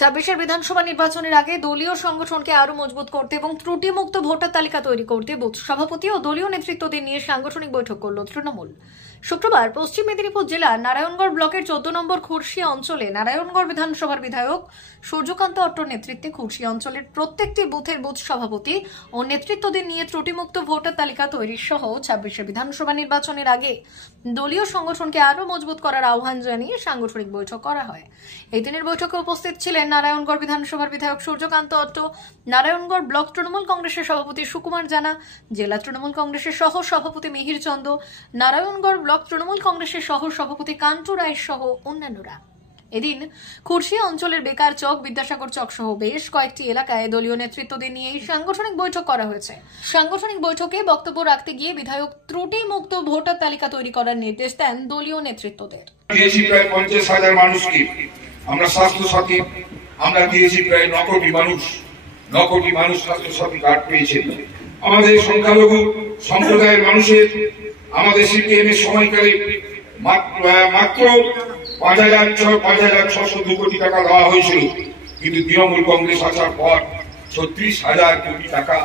২৬ বিধানসভা নির্বাচনের আগে দলীয় সংগঠনকে আরো মজবুত করতে এবং ত্রুটিমুক্ত ভোটার তালিকা তৈরি করতে বুথ সভাপতি ও দলীয় নেতৃত্বদের নিয়ে সাংগঠনিক বৈঠক করল তৃণমূল। শুক্রবার পশ্চিম মেদিনীপুর জেলার নারায়ণগড় ব্লকের ১৪ নম্বর খুরশিয়া অঞ্চলে নারায়ণগড় বিধানসভার বিধায়ক সূর্যকান্ত অট্টর নেতৃত্বে খুরশিয়া অঞ্চলের প্রত্যেকটি বুথের বুথ সভাপতি ও নেতৃত্বদের নিয়ে ত্রুটিমুক্ত ভোটার তালিকা তৈরি সহ ২৬ বিধানসভা নির্বাচনের আগে দলীয় সংগঠনকে আরো মজবুত করার আহ্বান জানিয়ে সাংগঠনিক বৈঠক করা হয়। এই দিনের বৈঠকে উপস্থিত ছিলেন নারায়ণগড় বিধানসভার বিধায়ক সূর্যকান্ত অট্ট, নারায়ণগড় ব্লক তৃণমূল কংগ্রেসের সভাপতি সুকুমার জানা, জেলা তৃণমূল কংগ্রেসের সহ সভাপতি মিহির চন্দ, নারায়ণগড় ব্লক তৃণমূল কংগ্রেসের সহ সভাপতি কান্টু রায় সহ অন্যান্যরা। এদিন খুরশিয়া অঞ্চলের বেকার চক, বিদ্যাসাগর চক সহ বেশ কয়েকটি এলাকায় দলীয় নেতৃত্বদের নিয়ে এই সাংগঠনিক বৈঠক করা হয়েছে। সাংগঠনিক বৈঠকে বক্তব্য রাখতে গিয়ে বিধায়ক ত্রুটি মুক্ত ভোটার তালিকা তৈরি করার নির্দেশ দেন দলীয় নেতৃত্বদের। প্রায় ৫০,০০০ মানুষকে আমরা স্বাস্থ্য সাথী, আমরা দিয়েছি প্রায় ৯ কোটি মানুষ স্বাস্থ্য সাথী কার্ড পেয়েছে। আমাদের সংখ্যালঘু সম্প্রদায়ের মানুষের আমাদের সিপিএম এর সময়কালে মাত্র ৫,৬০২ কোটি টাকা দেওয়া হয়েছিল, কিন্তু তৃণমূল কংগ্রেস আসার পর ৩৬,০০০ কোটি টাকা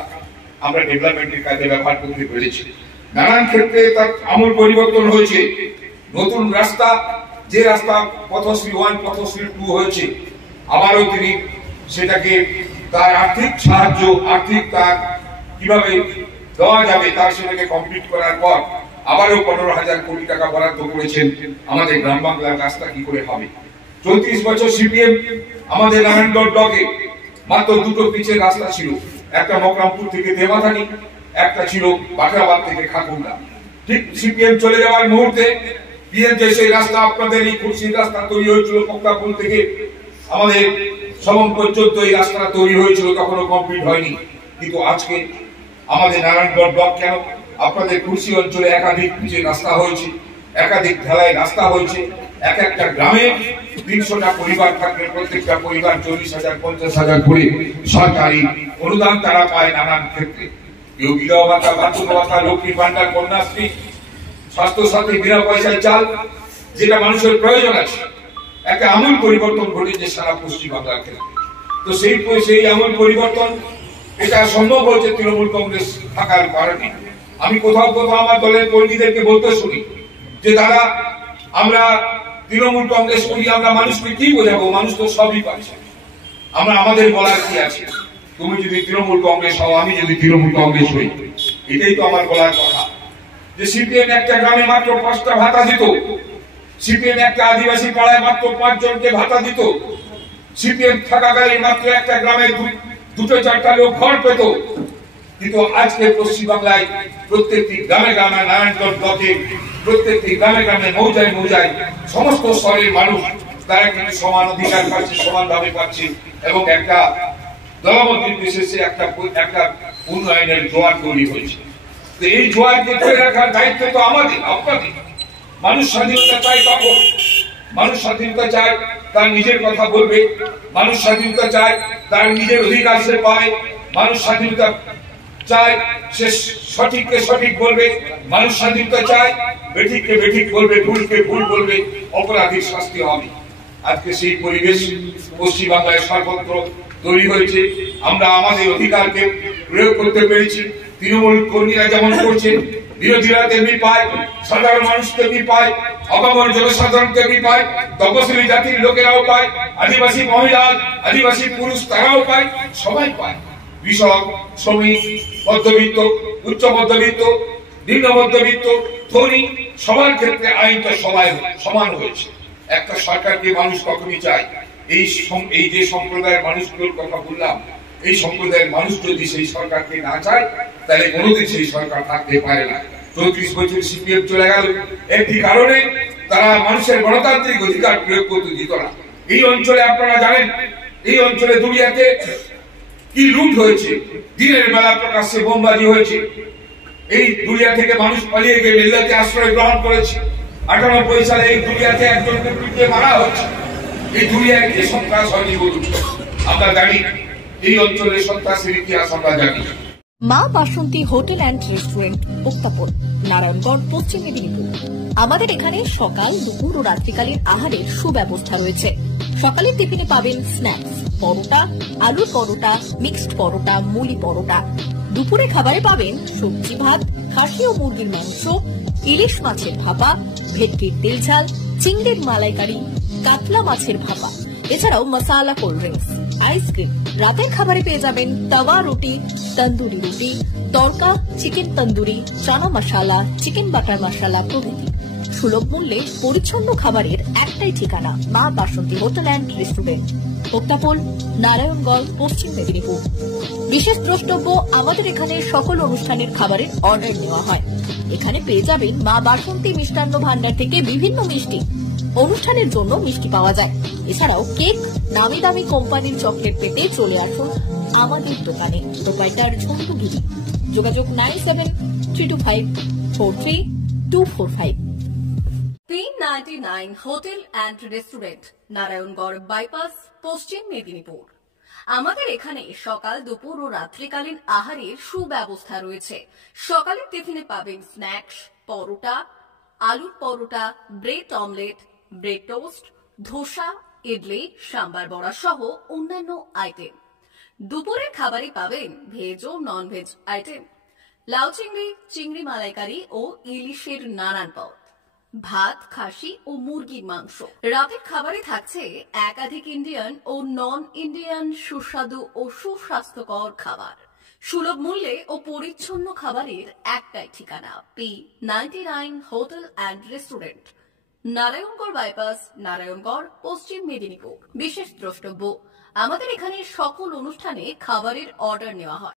আমরা ডেভেলপমেন্টের কাজে ব্যবহার করতে পেরেছি। নানান ক্ষেত্রে তার আমূল পরিবর্তন হয়েছে। নতুন রাস্তা, যে রাস্তা পথশ্রী 1 পথশ্রী 2 হয়েছে, আবারও তিনি সেটাকে তার আর্থিক সাহায্য, আর্থিক তার কিভাবে দেওয়া যাবে তার সেটাকে কমপ্লিট করার পর আবারও ১৫,০০০ কোটি টাকা বরাদ্দ করেছেন আমাদের গ্রাম বাংলার রাস্তা কি করে হবে। ৩৪ বছর সিপিএম আমাদের নারায়ণগড় ব্লকে মাত্র 2টো পিচের রাস্তা ছিল, একটা মকরামপুর থেকে দেবাধানি, একটা ছিল বাকরাবাদ থেকে খাকুন্ডা। ঠিক সিপিএম চলে যাওয়ার মুহূর্তে পিএম যে সেই রাস্তা, আপনাদের এই খুরশির রাস্তা তৈরি হয়েছিল মকরামপুর থেকে আমাদের সবং পর্যন্ত এই রাস্তাটা তৈরি হয়েছিল, তখনও কমপ্লিট হয়নি। কিন্তু আজকে আমাদের নারায়ণগড় ব্লক কেন, আপনাদের খুরশি অঞ্চলে একাধিক পিচের রাস্তা হয়েছে, একাধিক ঢালাই রাস্তা হয়েছে। এক একটা গ্রামে ৩০০টা পরিবার থাকলে প্রত্যেকটা পরিবার ৪০,০০০ ৫০,০০০ করে সরকারি অনুদান তারা পায় নানান ক্ষেত্রে। কেউ বিধবা ভাতা, বার্ধক্য ভাতা, লক্ষ্মী ভান্ডার, কন্যাশ্রী, স্বাস্থ্য সাথী, বিনা পয়সায় চাল, যেটা মানুষের প্রয়োজন আছে। একটা আমূল পরিবর্তন ঘটেছে সারা পশ্চিম বাংলার ক্ষেত্রে। তো সেই আমূল পরিবর্তন এটা সম্ভব হয়েছে তৃণমূল কংগ্রেস থাকার কারণে। আমি কোথাও আমার দলের কর্মীদেরকে বলতে শুনি যে দাদা, আমরা তৃণমূল কংগ্রেস করি, আমরা মানুষকে কি বোঝাবো, মানুষ তো সবই পাচ্ছে, আমরা আমাদের বলার কি আছে? তুমি যদি তৃণমূল কংগ্রেস হও, আমি যদি তৃণমূল কংগ্রেস হই, এটাই তো আমার বলার কথা। যে সিপিএম একটা গ্রামে মাত্র 5টা ভাতা দিত, সিপিএম একটা আদিবাসী পাড়ায় মাত্র 5 জনকে ভাতা দিত, সিপিএম থাকাকালে মাত্র একটা গ্রামে 2-4টা লোক ঘর পেত। কিন্তু আজকে পশ্চিম বাংলায় প্রত্যেকটি গ্রামে গ্রামে, নারায়ণগড় ব্লকে প্রত্যেকটি গ্রামে গ্রামে, মৌজায় মৌজায় সমস্ত স্তরের মানুষ তারা কিন্তু সমান অধিকার পাচ্ছে, সমানভাবে পাচ্ছে, এবং একটা দলমত নির্বিশেষে একটা উন্নয়নের জোয়ার তৈরি হয়েছে। তো এই জোয়ারকে ধরে রাখার দায়িত্ব তো আমাদের, আপনাদের। মানুষ স্বাধীনতা চায়, তখন মানুষ স্বাধীনতা চায় তার নিজের কথা বলবে, মানুষ স্বাধীনতা চায় তার নিজের অধিকার সে পায়, মানুষ স্বাধীনতা চায় সে সঠিককে সঠিক বলবে, মানুষ স্বাধীনতা চায় বেঠিককে বেঠিক বলবে, ভুলকে ভুল বলবে, অপরাধীর শাস্তি হবে। আজকে সেই পরিবেশ পশ্চিম বাংলায় সর্বত্র তৈরি হয়েছে। আমরা আমাদের অধিকারকে প্রয়োগ করতে পেরেছি। তৃণমূল কর্মীরা যেমন করছে, বিরোধীরা তেমনি পায়, সাধারণ মানুষ তেমনি পায়, অপামর জনসাধারণ তেমনি পায়, তপশিলি জাতির লোকেরাও পায়, আদিবাসী মহিলা, আদিবাসী পুরুষ তারাও পায়, সবাই পায়। কৃষক, শ্রমিক, মধ্যবিত্ত, উচ্চ মধ্যবিত্ত, নিম্ন মধ্যবিত্ত, ধনী, সবার ক্ষেত্রে আইনটা সবাই সমান হয়েছে। একটা সরকারকে মানুষ তখনই চায়, এই যে সম্প্রদায়ের মানুষগুলোর কথা বললাম, এই সম্প্রদায়ের মানুষ যদি সেই সরকারকে না চায়, তাহলে কোনোদিন সেই সরকার থাকতে পারে না। 34 বছর সিপিএম চলে গেল একটি কারণে, তারা মানুষের গণতান্ত্রিক অধিকার প্রয়োগ করতে দিত না। এই অঞ্চলে আপনারা জানেন, এই অঞ্চলে দুনিয়াতে কি লুট হয়েছে, দিনের বেলা প্রকাশ্যে বোমবাজি হয়েছে। এই দুনিয়া থেকে মানুষ পালিয়ে গিয়ে মিল্লাতে আশ্রয় গ্রহণ করেছে। 98 সালে এই দুনিয়াতে একজনকে পিটিয়ে মারা হচ্ছে। এই দুনিয়ায় যে সন্ত্রাস হয়নি বলুন, আমরা জানি এই অঞ্চলের সন্ত্রাসের ইতিহাস আমরা জানি। মা বাসন্তী হোটেল অ্যান্ড রেস্টুরেন্ট, উত্তাপন, নারায়ণগড়, পশ্চিম মেদিনীপুর। আমাদের এখানে সকাল, দুপুর ও রাত্রিকালীন আহারের সুব্যবস্থা রয়েছে। সকালের টিফিনে পাবেন স্ন্যাক্স, পরোটা, আলুর পরোটা, মিক্সড পরোটা, মুলি পরোটা। দুপুরে খাবারে পাবেন সবজি ভাত, খাসি ও মুরগির মাংস, ইলিশ মাছের ভাপা, ভেটকির তেল ঝাল, চিংড়ির মালাইকারি, কাতলা মাছের ভাপা, এছাড়াও মশালা কোল্ড ড্রিঙ্কস, আইসক্রিম। রাতের খাবারে পেয়ে যাবেন তাওয়া রুটি, তন্দুরি রুটি, তড়কা, চিকেন তন্দুরি, চানা মশালা, চিকেন বাটার মশালা প্রভৃতি। সুলভ মূল্যে পরিচ্ছন্ন খাবারের একটাই ঠিকানা, মা বাসন্তী hotel and restaurant, Poktapol, Narayanganj, পশ্চিম মেদিনীপুর। বিশেষ দ্রষ্টব্য, আমাদের এখানে সকল অনুষ্ঠানের খাবারের অর্ডার নেওয়া হয়। এখানে পেয়ে যাবেন মা বাসন্তী মিষ্টান্ন ভান্ডার থেকে বিভিন্ন মিষ্টি। অনুষ্ঠানের জন্য মিষ্টি পাওয়া যায়। এছাড়াও কেক, নামি দামি কোম্পানির চকলেট পেতে চলে আসুন আমাদের দোকানে। প্রোপাইটার ঝন্টুগিরি। যোগাযোগ 9732543245। P99 hotel and restaurant, Narayangarh bypass, পশ্চিম মেদিনীপুর। আমাদের এখানে সকাল, দুপুর ও রাত্রিকালীন আহারের সুব্যবস্থা রয়েছে। সকালের টিফিনে পাবেন স্ন্যাক্স, পরোটা, আলুর paratha, bread omelette, bread toast, dosa, idli, sambar vada সহ অন্যান্য আইটেম। দুপুরের খাবারে পাবেন ভেজ ও নন ভেজ আইটেম, লাউ চিংড়ি, চিংড়ি মালাইকারি ও ইলিশের নানান পদ, ভাত, খাসি ও মুরগির মাংস। রাতের খাবারে থাকছে একাধিক ইন্ডিয়ান ও নন ইন্ডিয়ান সুস্বাদু ও সুস্বাস্থ্যকর খাবার। সুলভ মূল্যে ও পরিচ্ছন্ন খাবারের একটাই ঠিকানা, P99 hotel and restaurant, Narayangarh bypass, Narayangarh, পশ্চিম মেদিনীপুর। বিশেষ দ্রষ্টব্য, আমাদের এখানে সকল অনুষ্ঠানে খাবারের অর্ডার নেওয়া হয়।